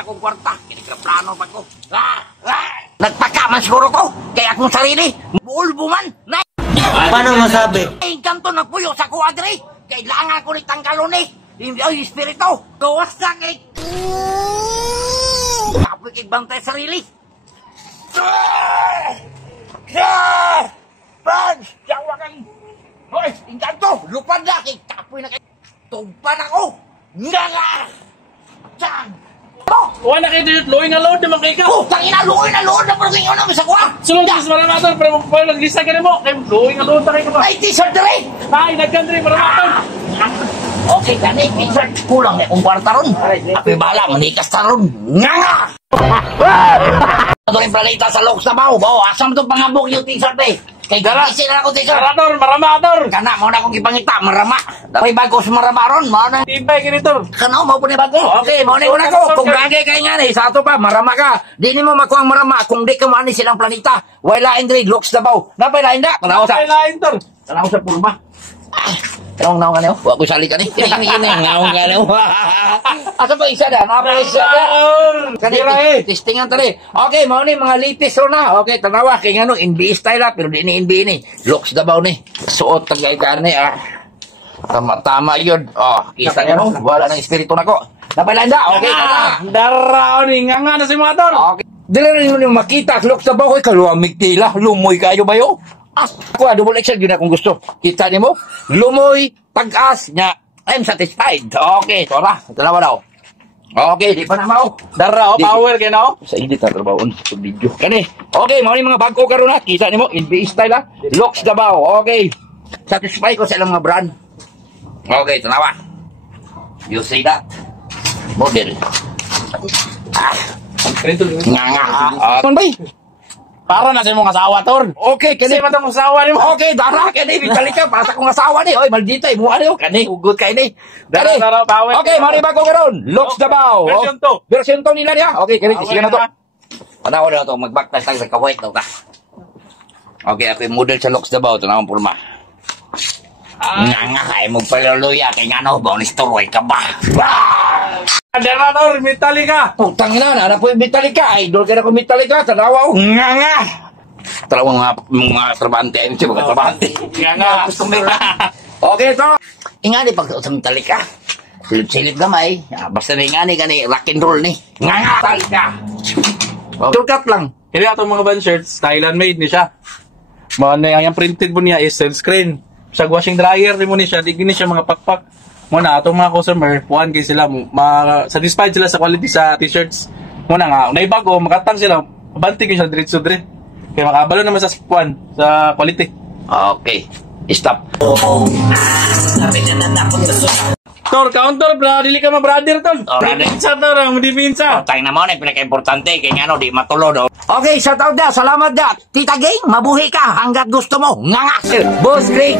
sa kong kwarta. Kiniklaplano pa ko. Nagpakaman siguro ko. Kaya akong sarili. Bulbo man. Paano masabi? Ay, kanto nagpuyo sa kuadre. Kailangan ko ni tanggalon eh. Yung espiritu. Gawas na kay... Kapoy kay bantay sarili. Pag! Jawa kang... Hoy! Inganto! Lupad na kay kapoy na kay... Tugpan ako! Nga! Tiyang! Wala na kayo dito, luoy nga load naman kayo ka. Oh! Tangina! Luoy na luoy na parang ngayon ang isa ko ah! Sulong sa maramaton, pero nag-lista ka na mo. Luoy nga load na kayo ka ba? Ay! T-shirt na rin! Ay, nag-country, maramaton. Okay, gani, t-shirt. Kulang na kung kwarta ron. Ako'y bahala, manikas ta ron. Nga! Ito rin planeta sa Looks na bao. Bao, asam itong pangabok yung t-shirt eh. Kay gagisi na ako t-shirt. Maramator. Kana, mo na akong ipangita, marama. May bago sa marama ron, mo na. Ibay ganito. Kana, mo po ni bago. Okay, mo na ko. Kung gagay kayo nga eh, sa ato pa, marama ka. Di ni mo makuha ang marama kung di ka maani silang planeta. Wala indri, Looks na bao. Napay lain na. Tanaw sa purba. Tanong naong ka niyo? Huwag ko sali ka niyo. Naong ka niyo. Asa pa isa na? Napay isa na. Kanira eh. Testingan tali. Okay, mau ni mga litis ro na. Okay, tanawa. Kaya nga no, NBA style ha. Pero di ni NBA ni. Looks dabaw ni. Suot tagay ka ni ah. Tama yun. Oh, isa niya no. Wala ng espiritu na ko. Napalanda. Okay, tama. Darao ni. Nga na si Mator. Okay. Dili rin mo nyo makita. Looks dabaw ko. Kaluamig tila. Lumoy kayo ba yun? Ako double XL yun na kung gusto. Kita niyo mo? Lumoy, pag-as niya. I'm satisfied. Okay, tora. Dalawa daw. Okay, di pa na mau. Darao, power kayo na. Sa hindi tatrabaon sa video. Kani. Okay, mga mga bago karon na. Kita niyo mo? NBA style ha. Looks dabaw. Okay. Satisfied ko sa ilang mga brand. Okay, tanawa. You see that? Model. Nga. Bay? Para na sa mong asawa, Tor. Okay, kani Kasi matang asawa ni mo. okay, dara kani bitalik ka para sa kong asawa ni. Oy, maldita mo ano kani ugot kay ni. Dali. Dara, power. Okay, mari ba ko karon? Looks dabaw. Version 2. Version 2 nila niya. Okay, kani sige na to. na. Tanaw na to, mag-backpass tag sa kawait daw ka. Okay, ako yung model sa Looks dabaw, tanawang pulma. Nga ay mo paluluya kay ngano bonus toroy ka ba? Dara, Tor, Metallica. Putang ina na po yung Metallica. Idol ka na ko Metallica. Tanawa ko. Nga. Talawang mga trabante. Ayun siya mga trabante. Nga. Okay to. Ingani pag sa Metallica. Silip gamay. Basta na ingani gani rock and roll ni. Nga. Metallica. Turkat lang. Kaya itong mga band shirts, Thailand made ni siya. Yung printed po niya is silkscreen. Sa washing dryer rin mo ni siya, di gini siya mga pakpak. Muna, itong mga customer, puwan kayo sila, satisfied sila sa quality sa t-shirts. Muna nga, naibago, makatang sila, banti kayo siya diretso-dire. Kaya makabalo naman sa puwan, sa quality. Okay. Stop. Tor, counter, dili ka ma-brother, Tor. Brother. Pinsa, Tor, ang dipinsa. Tayo na mo na, pinaka-importante, kaya nga no, di matulod. Okay, shout out na, salamat na. Tita Gang, mabuhay ka hanggat gusto mo. Nga. Boss Greg.